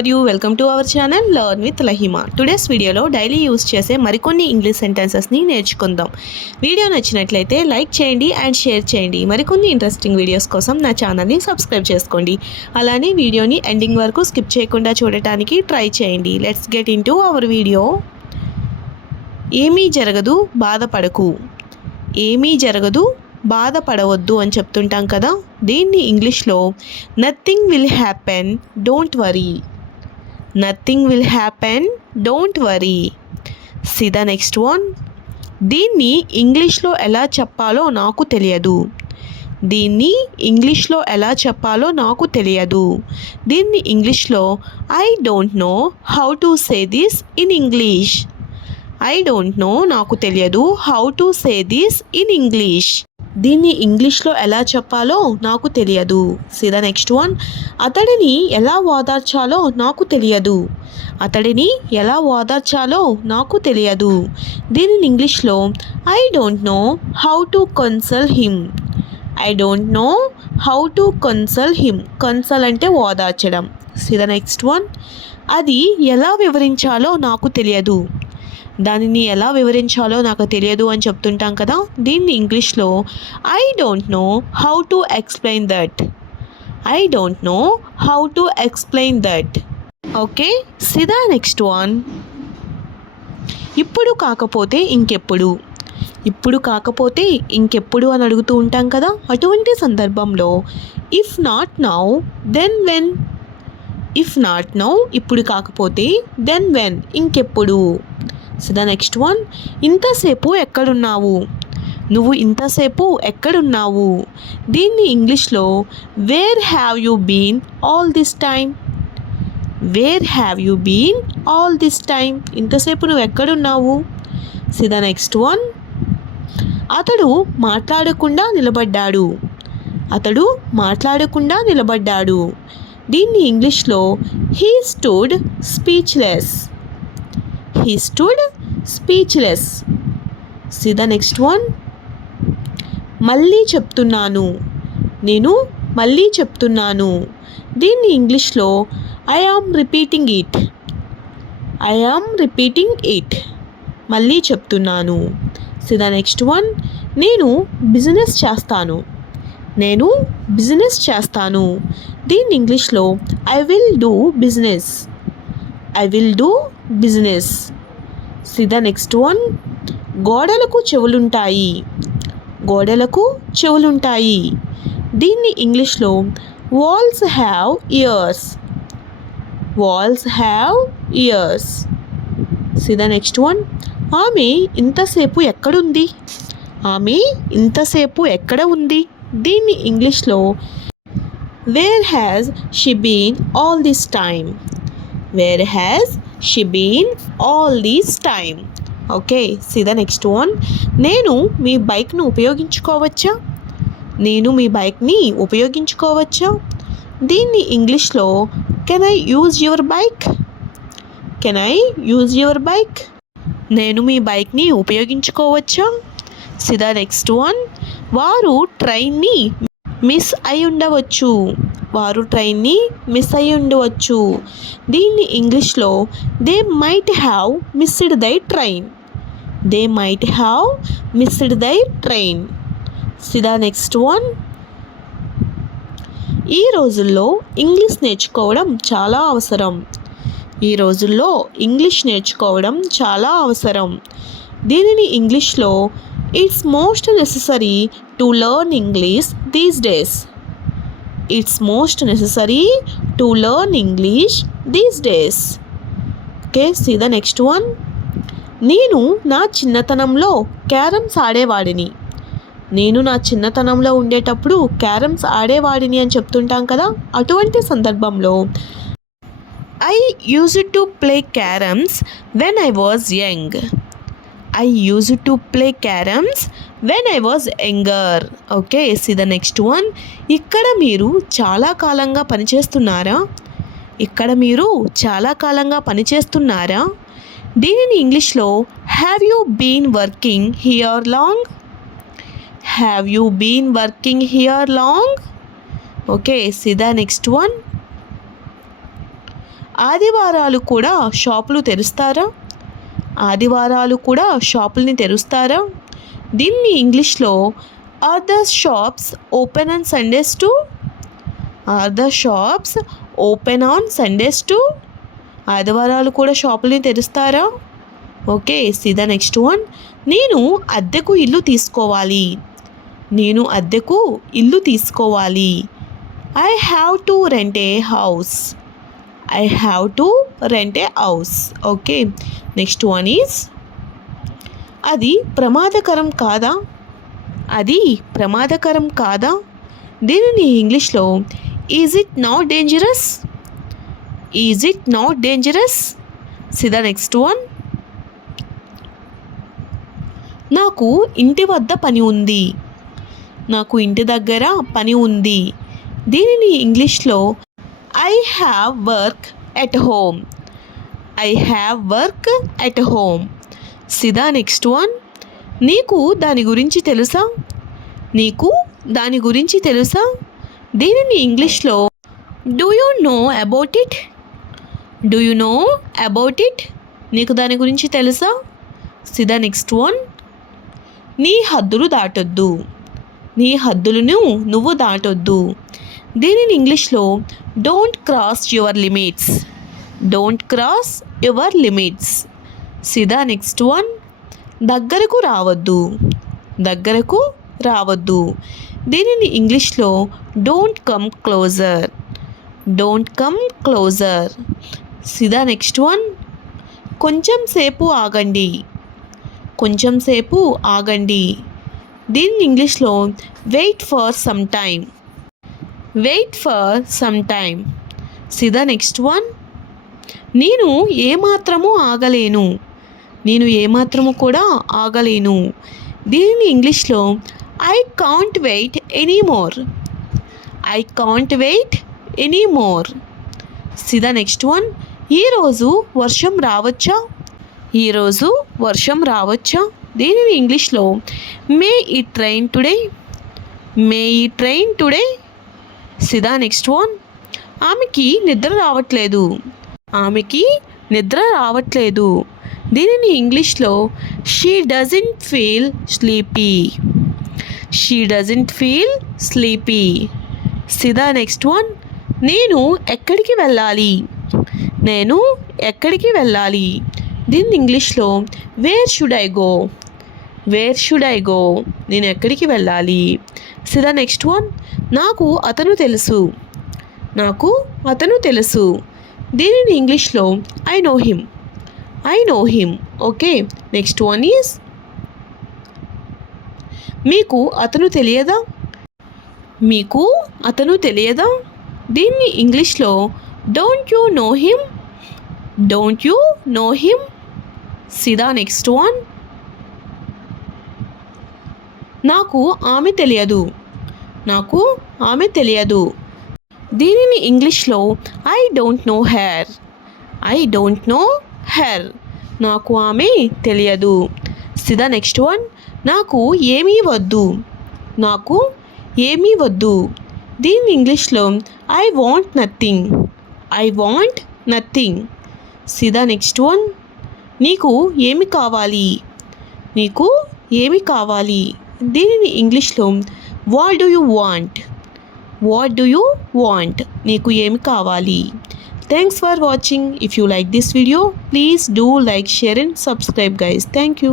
Are you welcome to our channel learn with Lahima. Today's వీడియోలో daily use చేసే మరికొన్ని English సెంటెన్సెస్ని నేర్చుకుందాం. వీడియో నచ్చినట్లయితే లైక్ చేయండి అండ్ షేర్ చేయండి. మరికొన్ని ఇంట్రెస్టింగ్ వీడియోస్ కోసం నా ఛానల్ని సబ్స్క్రైబ్ చేసుకోండి. అలానే వీడియోని ఎండింగ్ వరకు స్కిప్ చేయకుండా చూడటానికి ట్రై చేయండి. Let's get in to our video. ఏమీ జరగదు, బాధపడకు. ఏమీ జరగదు, బాధపడవద్దు అని చెప్తుంటాం కదా. దీన్ని ఇంగ్లీష్లో nothing will happen, don't worry. Nothing will happen, don't worry. See the next one. దీన్ని ఇంగ్లీష్లో ఎలా చెప్పాలో నాకు తెలియదు. దీన్ని ఇంగ్లీష్లో ఎలా చెప్పాలో నాకు తెలియదు. దీన్ని ఇంగ్లీష్లో I don't know how to say this in English. I don't know, నాకు తెలియదు, how to say this in English. దీన్ని ఇంగ్లీష్లో ఎలా చెప్పాలో నాకు తెలియదు. See the next one. అతడిని ఎలా ఓదార్చాలో నాకు తెలియదు. అతడిని ఎలా ఓదార్చాలో నాకు తెలియదు. దీనిని ఇంగ్లీష్లో I don't know how to console him. I don't know how to console him. Console అంటే ఓదార్చడం. See the next one. అది ఎలా వివరించాలో నాకు తెలియదు. దానిని ఎలా వివరించాలో నాకు తెలియదు అని చెప్తుంటాం కదా. దీన్ని ఇంగ్లీష్లో I don't know how to explain that. I don't know how to explain that. Okay, see the next one. ఇప్పుడు కాకపోతే ఇంకెప్పుడు. ఇప్పుడు కాకపోతే ఇంకెప్పుడు అని అడుగుతూ ఉంటాం కదా. అటువంటి సందర్భంలో if not now then when. If not now ఇప్పుడు కాకపోతే, దెన్ వెన్ ఇంకెప్పుడు. So the next one. ఇంతసేపు ఎక్కడున్నావు. నువ్వు ఇంతసేపు ఎక్కడున్నావు. దీన్ని ఇంగ్లీష్లో where have you been all this time. Where have you been all this time. ఇంతసేపు నువ్వు ఎక్కడున్నావు. So the next one. అతడు మాట్లాడకుండా నిలబడ్డాడు. అతడు మాట్లాడకుండా నిలబడ్డాడు. దీన్ని ఇంగ్లీష్లో he stood speechless. He stood speechless. See the next one. మళ్ళీ చెప్తున్నాను. నేను మళ్ళీ చెప్తున్నాను. దీన్ని ఇంగ్లీష్లో I am repeating it. I am repeating it. మళ్ళీ చెప్తున్నాను. See the next one. నేను బిజినెస్ చేస్తాను. నేను బిజినెస్ చేస్తాను. దీన్ని ఇంగ్లీష్లో I will do business. I will do business. See the next one. గోడలకు చెవులుంటాయి. గోడలకు చెవులుంటాయి. దీన్ని ఇంగ్లీష్లో walls have ears. Walls have ears. See the next one. ఆమె ఇంతసేపు ఎక్కడుంది. ఆమె ఇంతసేపు ఎక్కడ ఉంది. దీన్ని ఇంగ్లీష్లో where has she been all this time. Where has she been all this time? Okay, see the next one. నేను మీ బైక్ను ఉపయోగించుకోవచ్చా. నేను మీ బైక్ని ఉపయోగించుకోవచ్చా. దీన్ని ఇంగ్లీష్లో can I use your bike. Can I use your bike. నేను మీ బైక్ని ఉపయోగించుకోవచ్చా. See the next one. వారు ట్రైన్ని మిస్ అయి ఉండవచ్చు. వారు ట్రైన్ని మిస్ అయి ఉండవచ్చు. దీన్ని ఇంగ్లీష్లో they might have missed the train. They might have missed the train. See the next one. ఈ రోజుల్లో ఇంగ్లీష్ నేర్చుకోవడం చాలా అవసరం. ఈ రోజుల్లో ఇంగ్లీష్ నేర్చుకోవడం చాలా అవసరం. దీనిని ఇంగ్లీష్లో it's most necessary to learn English these days. It's most necessary to learn English these days. Okay, see the next one. నేను నా చిన్నతనంలో క్యారమ్స్ ఆడేవాడిని. నేను నా చిన్నతనంలో ఉండేటప్పుడు క్యారమ్స్ ఆడేవాడిని అని చెప్తుంటాం కదా. అటువంటి సందర్భంలో I used to play caroms when I was young. I used to play caroms when I was younger. Okay, see the next one. ఇక్కడ మీరు చాలా కాలంగా పనిచేస్తున్నారా. ఇక్కడ మీరు చాలా కాలంగా పనిచేస్తున్నారా. దీనిని ఇంగ్లీష్లో have you been working here long. Have you been working here long. Okay, see the next one. ఆదివారాలు కూడా షాపులు తెరుస్తారా? ఆదివారాలు కూడా షాపుల్ని తెరుస్తారా? దీన్ని ఇంగ్లీష్లో are the shops open on Sundays too? Are the shops open on Sundays too? ఆదివారాలు కూడా షాపుల్ని తెరుస్తారా? Okay, see the next one. నేను అద్దెకు ఇల్లు తీసుకోవాలి. నేను అద్దెకు ఇల్లు తీసుకోవాలి. I have to rent a house. I have to rent a house. Okay, next one is అది ప్రమాదకరం కాదా? అది ప్రమాదకరం కాదా? దీనిని ఇంగ్లీష్లో is it not dangerous? Is it not dangerous? See the next one. నాకు ఇంటి వద్ద పని ఉంది. నాకు ఇంటి దగ్గర పని ఉంది. దీనిని ఇంగ్లీష్లో I have work at home. I have work at home. See the next one. నీకు దాని గురించి తెలుసా? నీకు దాని గురించి తెలుసా? దీనిని ఇంగ్లీష్లో do you know about it? Do you know about it? నీకు దాని గురించి తెలుసా? See the next one. నీ హద్దులు దాటొద్దు. నీ హద్దులను నువ్వు దాటొద్దు. దీనిని ఇంగ్లీష్లో don't cross your limits. Don't cross your limits. See the next one. దగ్గరకు రావద్దు. దగ్గరకు రావద్దు. దీనిని ఇంగ్లీష్లో don't come closer. Don't come closer. See the next one. కొంచెం సేపు ఆగండి. కొంచెం సేపు ఆగండి. దీన్ని ఇంగ్లీష్లో wait for some time. Wait for some time. See the next one. నేను ఏమాత్రము ఆగలేను. నేను ఏమాత్రము కూడా ఆగలేను. దీనిని ఇంగ్లీష్లో I can't wait anymore. I can't wait anymore. See the next one. ఈరోజు వర్షం రావచ్చా? ఈరోజు వర్షం రావచ్చా? దీనిని ఇంగ్లీష్లో may it rain today. May it rain today. See the next one. ఆమెకి నిద్ర రావట్లేదు. ఆమెకి నిద్ర రావట్లేదు. దీనిని ఇంగ్లీష్లో she doesn't feel sleepy. She doesn't feel sleepy. See the next one. నేను ఎక్కడికి వెళ్ళాలి? నేను ఎక్కడికి వెళ్ళాలి? దీన్ని ఇంగ్లీష్లో where should I go. Where should I go. నేను ఎక్కడికి వెళ్ళాలి? See the next one. నాకు అతను తెలుసు. నాకు అతను తెలుసు. దీనిని ఇంగ్లీష్లో I know him. I know him. Okay, next one is మీకు అతను తెలియదా? మీకు అతను తెలియదా? దీన్ని ఇంగ్లీష్లో don't you know him. Don't you know him. See the next one. నాకు ఆమె తెలియదు. నాకు ఆమె తెలియదు. దీనిని ఇంగ్లీష్లో I don't know her. I don't know her. నాకు ఆమె తెలియదు. See the next one. నాకు ఏమీ వద్దు. నాకు ఏమీ వద్దు. దీన్ని ఇంగ్లీష్లో I want nothing. I want nothing. See the next one. నీకు ఏమి కావాలి? నీకు ఏమి కావాలి? దీనిని ఇంగ్లీష్లో what do you want. What do you want. నీకు ఏమి కావాలి? Thanks for watching. If you like this video, please do like, share and subscribe guys. Thank you.